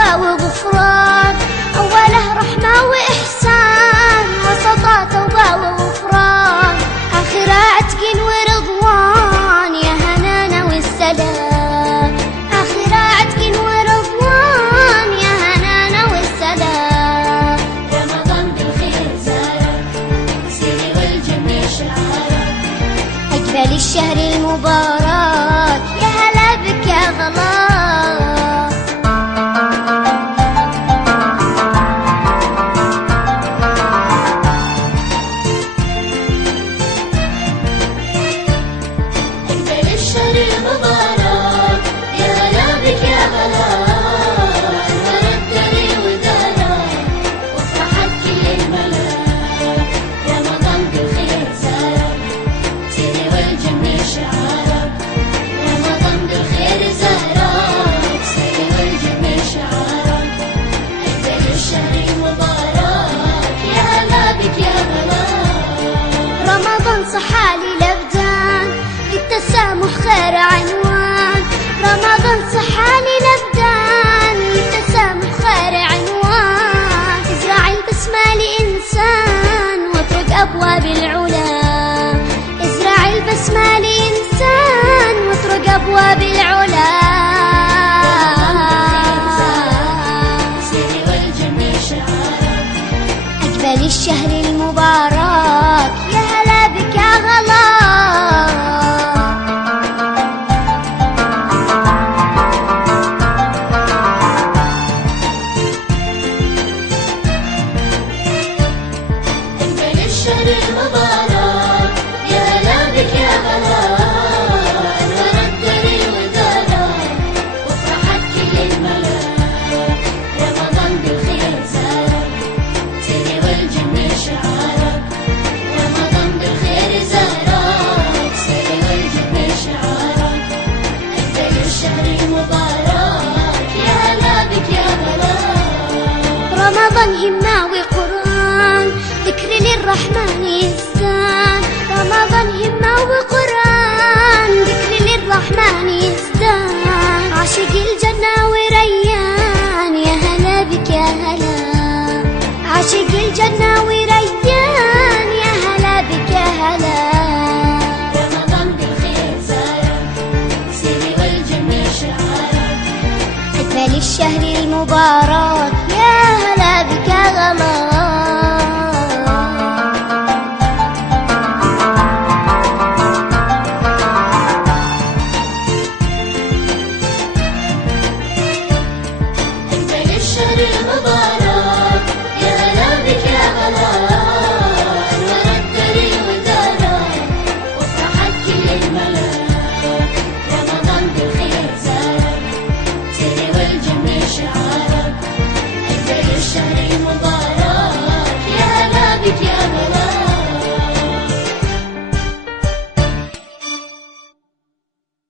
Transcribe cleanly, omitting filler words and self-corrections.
توبة وغفران، أوله رحمة وإحسان، وسطه توبة وغفران، آخره عتق ورضوان، يا هنانا والسلام، آخره عتق ورضوان، يا هنانا والسلام. رمضان بالخير زارك، سيري والجنة شعارك، أجمل الشهر المبارك، يا هلا بك يا غلا. صحالي لبدان للتسامح خير عنوان، رمضان صحالي لبدان للتسامح خير عنوان، ازرع البسمة لإنسان واترك أبواب العلا، ازرع البسمة لإنسان واترك أبواب العلا. سيري والجنة شعارك، أجمل الشهر المبارك، يا هلا بك يا غلا. أجمل الشهر المبارك، يا هلا بك يا غلا، الورد دري ودارك وافرحت كل الملا، رمضان بالخير زارك، سيري والجنة شعارك، رمضان بالخير زارك، سيري والجنة شعارك، أجمل الشهر المبارك، يا هلا بك يا غلا. رمضان همة وقرآن، ذكر للرحمن يزدان، رمضان همة وقرآن، ذكر للرحمن يزدان، عاشق الجنة